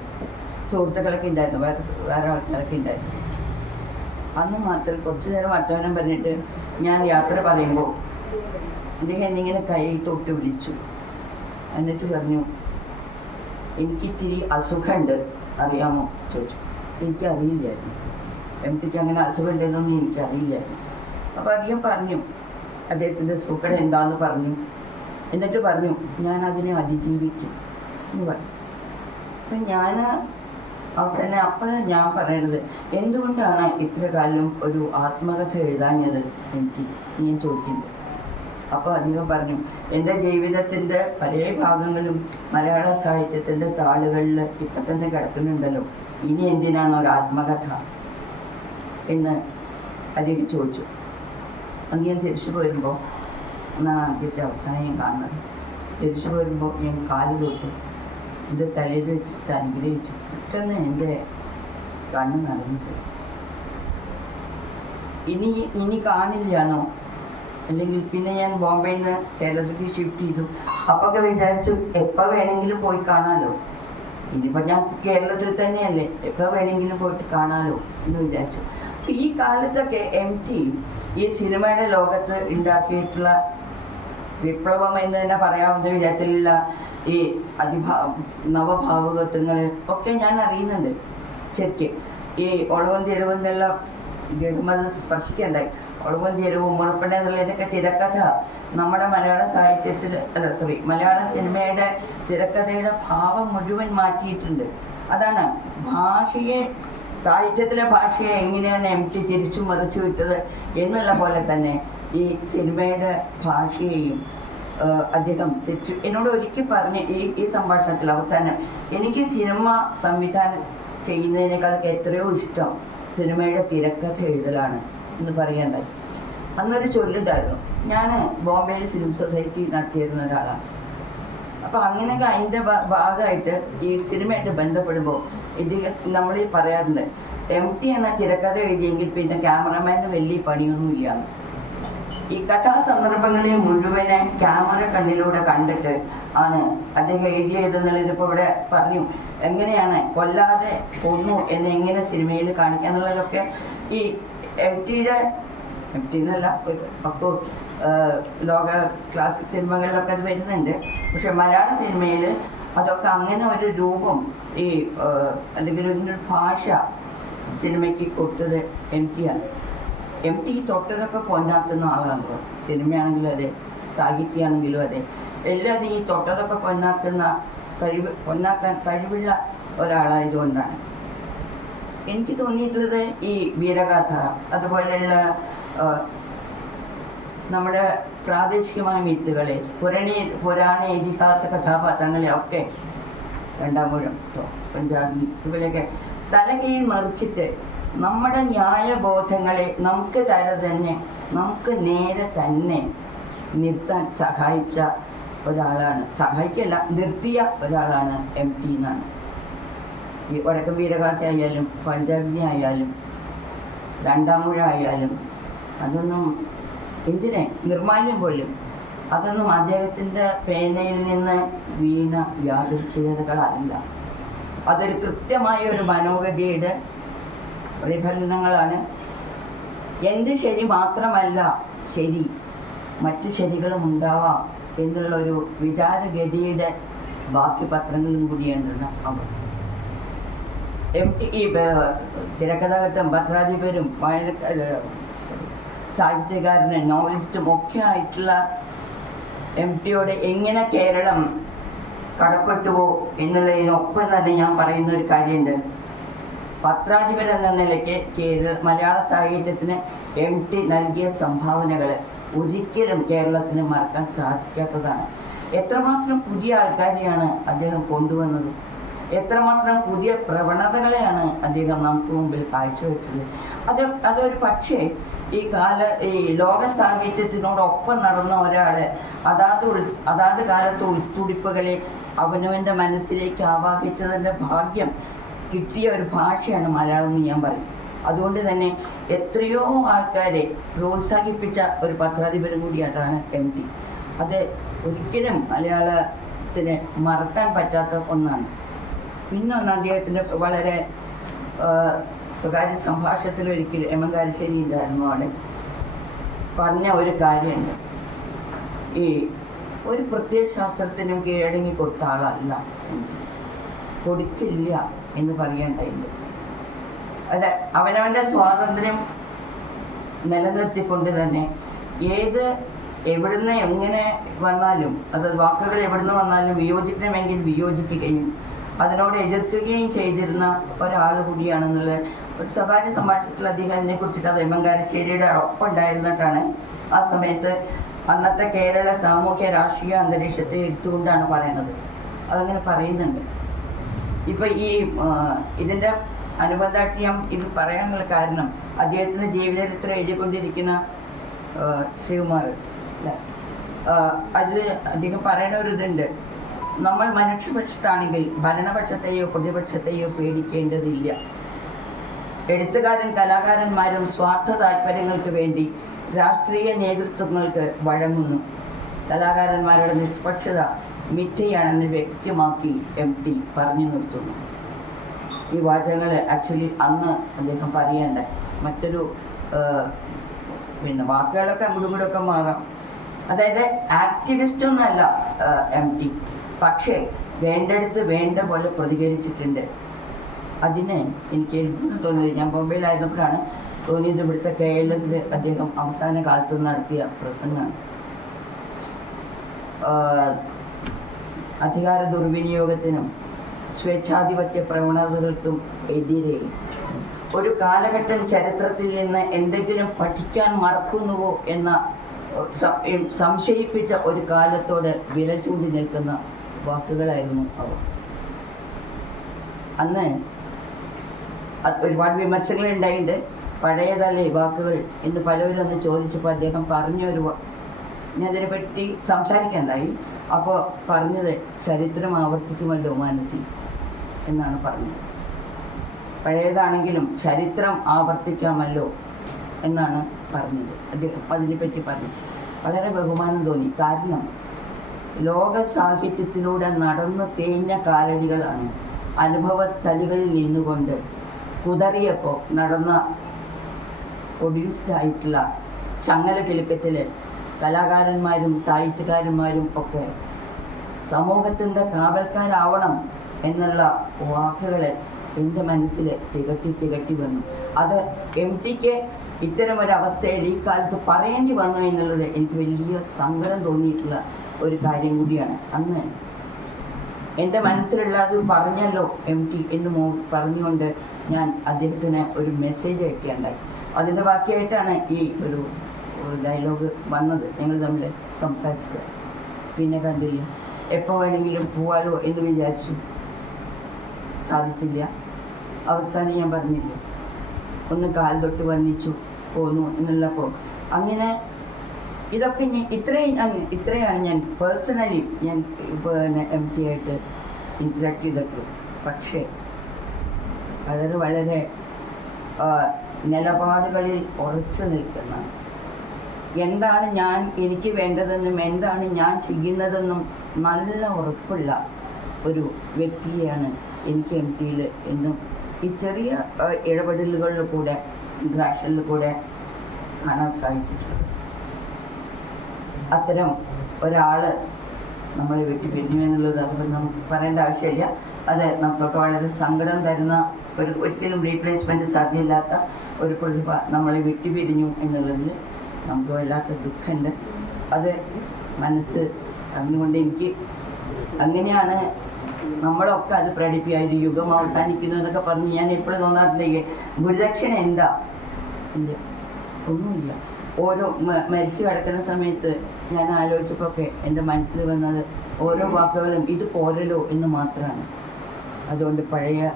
സുഹൃത്തുക്കളൊക്കെ ഉണ്ടായിരുന്നു വേറെ വേറെ ആൾക്കാരൊക്കെ ഉണ്ടായിരുന്നു. അന്ന് മാത്രം കുറച്ച് നേരം വർത്തമാനം പറഞ്ഞിട്ട് ഞാൻ യാത്ര പറയുമ്പോൾ അദ്ദേഹം എന്നിങ്ങനെ കൈ തൊട്ട് വിളിച്ചു. എന്നിട്ട് പറഞ്ഞു എനിക്കിത്തിരി അസുഖമുണ്ട്. അറിയാമോ? ചോദിച്ചു. എനിക്കറിയില്ലായിരുന്നു. എം ടിക്ക് അങ്ങനെ അസുഖമുണ്ടെന്നൊന്നും എനിക്കറിയില്ലായിരുന്നു. അപ്പോൾ അധികം പറഞ്ഞു അദ്ദേഹത്തിന്റെ സുഖം എന്താന്ന് പറഞ്ഞു. എന്നിട്ട് പറഞ്ഞു ഞാൻ അതിനെ അതിജീവിക്കും. എന്ന് പറഞ്ഞു. അപ്പം ഞാൻ അവസാനം അപ്പോഴാണ് ഞാൻ പറയണത്. എന്തുകൊണ്ടാണ് ഇത്ര കാലം ഒരു ആത്മകഥ എഴുതാഞ്ഞത്? എനിക്ക് ഞാൻ ചോദിക്കുന്നത് അപ്പോൾ അദ്ദേഹം പറഞ്ഞു. എന്റെ ജീവിതത്തിന്റെ പല ഭാഗങ്ങളും മലയാള സാഹിത്യത്തിന്റെ താളുകളിൽ ഇപ്പം തന്നെ കിടക്കുന്നുണ്ടല്ലോ. ഇനി എന്തിനാണ് ഒരു ആത്മകഥ എന്ന് അദ്ദേഹം ചോദിച്ചു. അന്ന് ഞാൻ തിരിച്ചു പോരുമ്പോൾ എന്നാണ് ആദ്യത്തെ അവസാനം ഞാൻ കാണുന്നത്. തിരിച്ചു പോരുമ്പോൾ ഞാൻ കാൽ തൊട്ടു എന്റെ തലയിൽ വെച്ചിട്ട് അനുഗ്രഹിച്ചു. പെട്ടെന്ന് എന്റെ കണ്ണ് നിറഞ്ഞു പോയി. ഇനി ഇനി കാണില്ലാന്നോ? അല്ലെങ്കിൽ പിന്നെ ഞാൻ ബോംബെയിൽ നിന്ന് കേരളത്തിലേക്ക് ഷിഫ്റ്റ് ചെയ്തു. അപ്പോൾ ഒക്കെ വിചാരിച്ചു എപ്പോൾ വേണമെങ്കിലും പോയി കാണാമല്ലോ ഇനിയിപ്പോൾ ഞാൻ കേരളത്തിൽ തന്നെയല്ലേ എപ്പോൾ വേണമെങ്കിലും പോയിട്ട് കാണാമല്ലോ എന്ന് വിചാരിച്ചു. ഈ കാലത്തൊക്കെ എം ടി ഈ സിനിമയുടെ ലോകത്ത് ഉണ്ടാക്കിയിട്ടുള്ള വിപ്ലവം എന്ന് തന്നെ പറയാവുന്ന വിധത്തിലുള്ള ഈ അതിഭാ നവഭാവുകത്വങ്ങൾ ഒക്കെ ഞാൻ അറിയുന്നുണ്ട് ശരിക്കും. ഈ ഒളവൻ തെരുവെന്നെല്ലാം ഗഹമത് സ്പർശിക്കണ്ടായി. ഒളവൻ തെരുവും മുഴപ്പണ എന്നുള്ളതിന്റെയൊക്കെ തിരക്കഥ. നമ്മുടെ മലയാള സാഹിത്യത്തിൽ അല്ല സോറി മലയാള സിനിമയുടെ തിരക്കഥയുടെ ഭാവം മുഴുവൻ മാറ്റിയിട്ടുണ്ട്. അതാണ് ഭാഷയെ സാഹിത്യത്തിലെ ഭാഷയെ എങ്ങനെയാണ് എം ടി തിരിച്ചു മറിച്ചു വിട്ടത് എന്നുള്ള പോലെ തന്നെ ഈ സിനിമയുടെ ഭാഷയെയും അദ്ദേഹം തിരിച്ചു എന്നോട് ഒരിക്കൽ പറഞ്ഞ് ഈ ഈ സംഭാഷണത്തിൽ അവസാനം എനിക്ക് സിനിമ സംവിധാനം ചെയ്യുന്നതിനേക്കാളൊക്കെ എത്രയോ ഇഷ്ടം സിനിമയുടെ തിരക്കഥ എഴുതലാണ് എന്ന് പറയേണ്ടത് അന്നൊരു ചൊല്ലുണ്ടായിരുന്നു. ഞാൻ ബോംബെയിൽ ഫിലിം സൊസൈറ്റി നടത്തിയിരുന്ന ഒരാളാണ്. അപ്പോൾ അങ്ങനെയൊക്കെ അതിന്റെ ഭാഗമായിട്ട് ഈ സിനിമയായിട്ട് ബന്ധപ്പെടുമ്പോൾ ഇത് നമ്മൾ പറയാറുണ്ട് എം ടി എന്ന തിരക്കഥ എഴുതിയെങ്കിൽ പിന്നെ ക്യാമറമാന് വലിയ പണിയൊന്നുമില്ല ഈ കഥാസന്ദർഭങ്ങളെ മുഴുവനെ ക്യാമറ കണ്ണിലൂടെ കണ്ടിട്ട് ആണ് അദ്ദേഹം എഴുതിയതെന്നുള്ളത് ഇതിപ്പോൾ ഇവിടെ പറഞ്ഞു. എങ്ങനെയാണ് കൊല്ലാതെ കൊന്നു എന്ന് എങ്ങനെ സിനിമയിൽ കാണിക്കുക എന്നുള്ളതൊക്കെ ഈ എം ടിയുടെ എം ടി എന്നല്ല അഫ്കോഴ്സ് ലോക ക്ലാസിക് സിനിമകളിലൊക്കെ അത് വരുന്നുണ്ട്. പക്ഷെ മലയാള സിനിമയിൽ അതൊക്കെ അങ്ങനെ ഒരു രൂപം ഈ അല്ലെങ്കിൽ ഒരു ഭാഷ സിനിമയ്ക്ക് കൊടുത്തത് എം ടി ആണ് എം ടി തൊട്ടതൊക്കെ പൊന്നാക്കുന്ന ആളാണല്ലോ. സിനിമയാണെങ്കിലും അതെ സാഹിത്യമാണെങ്കിലും അതെ. എല്ലാതും ഈ തൊട്ടതൊക്കെ പൊന്നാക്കുന്ന കഴിവ് പൊന്നാക്കാൻ കഴിവുള്ള ഒരാളായതുകൊണ്ടാണ്. എനിക്ക് തോന്നിയിട്ടുള്ളത് ഈ വീരഗാഥ അതുപോലെയുള്ള നമ്മുടെ പ്രാദേശികമായ മിത്തുകളെ പുരണി പുരാണ ഇതിഹാസ കഥാപാത്രങ്ങളെ ഒക്കെ രണ്ടാം മുഴം ട്ടോ, പഞ്ചാബി ഇവരെയൊക്കെ തലകീഴ് മറിച്ചിട്ട് നമ്മുടെ ന്യായബോധങ്ങളെ നമുക്ക് തര തന്നെ നമുക്ക് നേരെ തന്നെ നിർത്താൻ സഹായിച്ച ഒരാളാണ്. സഹായിക്കല്ല നിർത്തിയ ഒരാളാണ് എം ടി എന്നാണ്. ഈ വടക്കൻ വീരകാത്തയായാലും പഞ്ചാഗ്നി ആയാലും രണ്ടാമൂഴ ആയാലും അതൊന്നും എന്തിനെ? നിർമാല്യം പോലും. അതൊന്നും അദ്ദേഹത്തിന്റെ പേനയിൽ നിന്ന് വീണ യാദൃച്ഛികതകളല്ല. അതൊരു കൃത്യമായ ഒരു മനോഗതിയുടെ പ്രതിഫലനങ്ങളാണ്. എന്ത് ശരി മാത്രമല്ല ശരി മറ്റ് ശരികളും ഉണ്ടാവാം എന്നുള്ള ഒരു വിചാരഗതിയുടെ ബാക്കി പത്രങ്ങളും കൂടിയാണ് അവർ എം ടി ഈ തിരക്കഥാകൃത്തും പത്രാധിപരും വായന സാഹിത്യകാരനും നോവലിസ്റ്റും ഒക്കെ ആയിട്ടുള്ള എം ടിയോട് എങ്ങനെ കേരളം കടപ്പെട്ടുവോ എന്നുള്ളതിനൊപ്പം തന്നെ ഞാൻ പറയുന്ന ഒരു കാര്യമുണ്ട്. പത്രാധിപർ എന്ന നിലയ്ക്ക് കേരള മലയാള സാഹിത്യത്തിന് എം ടി നൽകിയ സംഭാവനകൾ ഒരിക്കലും കേരളത്തിന് മറക്കാൻ സാധിക്കാത്തതാണ്. എത്രമാത്രം പുതിയ ആൾക്കാരെയാണ് അദ്ദേഹം കൊണ്ടുവന്നത്? എത്രമാത്രം പുതിയ പ്രവണതകളെയാണ് അദ്ദേഹം നമുക്ക് മുമ്പിൽ കാഴ്ചവെച്ചത്? അത് അതൊരു പക്ഷേ ഈ കാല ഈ ലോക സാഹിത്യത്തിനോടൊപ്പം നടന്ന ഒരാൾ അതാത് ഉൾ അതാത് കാലത്ത് ഉൾത്തുടിപ്പുകളെ അവനവന്റെ മനസ്സിലേക്ക് ആവാഹിച്ചതിന്റെ ഭാഗ്യം കിട്ടിയ ഒരു ഭാഷയാണ് മലയാളം എന്ന് ഞാൻ പറയും. അതുകൊണ്ട് തന്നെ എത്രയോ ആൾക്കാരെ പ്രോത്സാഹിപ്പിച്ച ഒരു പത്രാധിപരും കൂടിയായിട്ടാണ് എം ടി അത് ഒരിക്കലും മലയാളത്തിന് മറക്കാൻ പറ്റാത്ത ഒന്നാണ്. പിന്നൊന്ന് അദ്ദേഹത്തിന്റെ വളരെ സ്വകാര്യ സംഭാഷണത്തിൽ ഒരിക്കൽ എം എം കാരശ്ശേരി ഉണ്ടായിരുന്നു അവിടെ. പറഞ്ഞ ഒരു കാര്യമുണ്ട്. ഈ ഒരു പ്രത്യയ ശാസ്ത്രത്തിനും കീഴടങ്ങി കൊടുത്ത ആളല്ല. കൊടുക്കില്ല. എന്ന് പറയേണ്ടതില്ല അത് അവനവന്റെ സ്വാതന്ത്ര്യം നിലനിർത്തിക്കൊണ്ട് തന്നെ ഏത് എവിടുന്ന് എങ്ങനെ വന്നാലും അത് വാക്കുകൾ എവിടുന്ന് വന്നാലും വിയോജിക്കണമെങ്കിൽ വിയോജിക്കുകയും അതിനോട് എതിർക്കുകയും ചെയ്തിരുന്ന ഒരാൾ കൂടിയാണെന്നുള്ളത് ഒരു സ്വകാര്യ സംഭാഷണത്തിൽ അദ്ദേഹം അതിനെ കുറിച്ചിട്ട് അത് എമ്മങ്കാരശ്ശേരിയുടെ ഒപ്പം ഉണ്ടായിരുന്നിട്ടാണ് ആ സമയത്ത് അന്നത്തെ കേരള സാമൂഹ്യ രാഷ്ട്രീയ അന്തരീക്ഷത്തെ എടുത്തുകൊണ്ടാണ് പറയുന്നത്. അതങ്ങനെ പറയുന്നുണ്ട്. ഇപ്പൊ ഈ ഇതിന്റെ അനുബന്ധമായിട്ട് ഞാൻ ഇത് പറയാനുള്ള കാരണം അദ്ദേഹത്തിന്റെ ജീവചരിത്രം എഴുതിക്കൊണ്ടിരിക്കുന്ന? ആ, അതിൽ അദ്ദേഹം പറയുന്ന ഒരു ഇതുണ്ട്. നമ്മൾ മനുഷ്യപക്ഷത്താണെങ്കിൽ ഭരണപക്ഷത്തെയോ പ്രതിപക്ഷത്തെയോ പേടിക്കേണ്ടതില്ല. എഴുത്തുകാരൻ കലാകാരന്മാരും സ്വാർത്ഥ താല്പര്യങ്ങൾക്ക് വേണ്ടി രാഷ്ട്രീയ നേതൃത്വങ്ങൾക്ക് വഴങ്ങുന്നു. കലാകാരന്മാരുടെ നിഷ്പക്ഷത മിഥ്യയാണെന്ന് വ്യക്തമാക്കി എം ടി പറഞ്ഞു നിർത്തുന്നു. ഈ വാചകങ്ങൾ ആക്ച്വലി അന്ന് അദ്ദേഹം പറയേണ്ട മറ്റൊരു പിന്നെ വാക്കുകളൊക്കെ അങ്ങോട്ടും കൂടെ ഒക്കെ മാറാം. അതായത് ആക്ടിവിസ്റ്റ് ഒന്നല്ല എം ടി പക്ഷേ വേണ്ടടുത്ത് വേണ്ട പോലെ പ്രതികരിച്ചിട്ടുണ്ട്. അതിന് എനിക്ക് തോന്നിയത് ഞാൻ ബോംബെയിലായിരുന്നപ്പോഴാണ് തോന്നിയത് ഇവിടുത്തെ കെ എൽ എഫിൽ അദ്ദേഹം അവസാന കാലത്ത് നടത്തിയ പ്രസംഗമാണ്. അധികാര ദുർവിനിയോഗത്തിനും സ്വേച്ഛാധിപത്യ പ്രവണതകൾക്കും എതിരെ ഒരു കാലഘട്ടം ചരിത്രത്തിൽ നിന്ന് എന്തെങ്കിലും പഠിക്കാൻ മറക്കുന്നുവോ എന്ന സംശയിപ്പിച്ച ഒരു കാലത്തോട് വില ചൂണ്ടി നിൽക്കുന്ന വാക്കുകളായിരുന്നു അവ. അന്ന് ഒരുപാട് വിമർശനങ്ങൾ ഉണ്ടായിട്ടുണ്ട്. പഴയതല്ലേ വാക്കുകൾ എന്ന് പലവരും അന്ന് ചോദിച്ചപ്പോൾ അദ്ദേഹം പറഞ്ഞ ഒരു അതിനെപ്പറ്റി സംസാരിക്കണ്ടായി അപ്പോൾ പറഞ്ഞത് ചരിത്രം ആവർത്തിക്കുമല്ലോ മാനസി എന്നാണ് പറഞ്ഞത്. പഴയതാണെങ്കിലും ചരിത്രം ആവർത്തിക്കാമല്ലോ എന്നാണ് പറഞ്ഞത് അദ്ദേഹം അതിനെപ്പറ്റി പറഞ്ഞത്. വളരെ ബഹുമാനം തോന്നി. കാരണം ലോക സാഹിത്യത്തിലൂടെ നടന്നു തേഞ്ഞ കാലടികളാണ് അനുഭവ സ്ഥലികളിൽ നിന്നുകൊണ്ട് കുതറിയപ്പോൾ നടന്ന പ്രൊഡ്യൂസ്ഡ് ആയിട്ടുള്ള ചങ്ങല കിലുക്കത്തിൽ കലാകാരന്മാരും സാഹിത്യകാരന്മാരും ഒക്കെ സമൂഹത്തിന്റെ കാവൽക്കാരാവണം എന്നുള്ള വാക്കുകൾ എന്റെ മനസ്സിൽ തികട്ടി തികട്ടി വന്നു. അത് എം ടിക്ക് ഇത്തരമൊരവസ്ഥയിൽ ഈ കാലത്ത് പറയേണ്ടി വന്നു എന്നുള്ളത് എനിക്ക് വലിയ സങ്കടം തോന്നിയിട്ടുള്ള ഒരു കാര്യം കൂടിയാണ്. അന്ന് എന്റെ മനസ്സിലുള്ളത് പറഞ്ഞല്ലോ എം ടി എന്ന് മോ പറഞ്ഞുകൊണ്ട് ഞാൻ അദ്ദേഹത്തിന് ഒരു മെസ്സേജ് അയക്കുകയുണ്ടായി. അതിന്റെ ബാക്കിയായിട്ടാണ് ഈ ഒരു ഡയലോഗ് വന്നത്. ഞങ്ങൾ തമ്മിൽ സംസാരിച്ചത്. പിന്നെ കണ്ടില്ല? എപ്പോൾ വേണമെങ്കിലും പോവാലോ എന്ന് വിചാരിച്ചു. സാധിച്ചില്ല. അവസാനം ഞാൻ പറഞ്ഞില്ല? ഒന്ന് കാൽ തൊട്ട് വന്നിച്ചു പോന്നു എന്നുള്ളപ്പോൾ അങ്ങനെ ഇതൊക്കെ ഞാൻ ഇത്രയും ഇത്രയാണ് ഞാൻ പേഴ്സണലി ഞാൻ പിന്നെ എം ടി ആയിട്ട് ഇന്ററാക്ട് ചെയ്തിട്ടുള്ളൂ പക്ഷേ വളരെ വളരെ നിലപാടുകളിൽ ഉറച്ചു നിൽക്കുന്ന എന്താണ് ഞാൻ എനിക്ക് വേണ്ടതെന്നും എന്താണ് ഞാൻ ചെയ്യുന്നതെന്നും നല്ല ഉറപ്പുള്ള ഒരു വ്യക്തിയാണ് എനിക്ക് എം ടിയിൽ എന്നും ഈ ചെറിയ ഇടപെടലുകളിൽ കൂടെ ഇൻട്രാക്ഷനിൽ കൂടെ കാണാൻ സാധിച്ചിട്ടുള്ളത്. അത്തരം ഒരാൾ നമ്മളെ വിട്ടു പിരിഞ്ഞു എന്നുള്ളത് അത് നമുക്ക് പറയേണ്ട ആവശ്യമില്ല. അത് നമുക്കൊക്കെ വളരെ സങ്കടം തരുന്ന ഒരു ഒരിക്കലും റീപ്ലേസ്മെന്റ് സാധ്യമല്ലാത്ത ഒരു പ്രതിഭ നമ്മളെ വിട്ടുപിരിഞ്ഞു എന്നുള്ളതിൽ വല്ലാത്ത ദുഃഖമുണ്ട് അത് മനസ്സ് അറിഞ്ഞുകൊണ്ട് എനിക്ക് അങ്ങനെയാണ് നമ്മളൊക്കെ അത് പ്രകടിപ്പിക്കുക. ഒരു യുഗം അവസാനിക്കുന്നു എന്നൊക്കെ പറഞ്ഞ് ഞാൻ എപ്പോഴും തോന്നാറുണ്ടെങ്കിൽ ഗുരുദക്ഷിണ എന്താ? ഇല്ല ഒന്നുമില്ല. ഓരോ മരിച്ചു കിടക്കുന്ന സമയത്ത് ഞാൻ ആലോചിച്ചപ്പോഴൊക്കെ എന്റെ മനസ്സിൽ വന്നത് ഓരോ വാക്കുകളും ഇത് പോരല്ലോ എന്ന് മാത്രമാണ്. അതുകൊണ്ട് പഴയ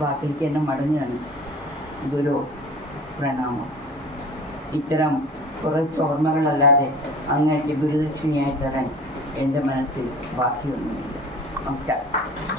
വാക്കിലേക്ക് എന്നെ മടങ്ങുകയാണ്. ഗുരു പ്രണാമം. ഇത്തരം കുറച്ച് ഓർമ്മകളല്ലാതെ അങ്ങേക്ക് ഗുരുദക്ഷിണയായി തരാൻ എന്റെ മനസ്സിൽ ബാക്കിയൊന്നുമില്ല. നമസ്കാരം.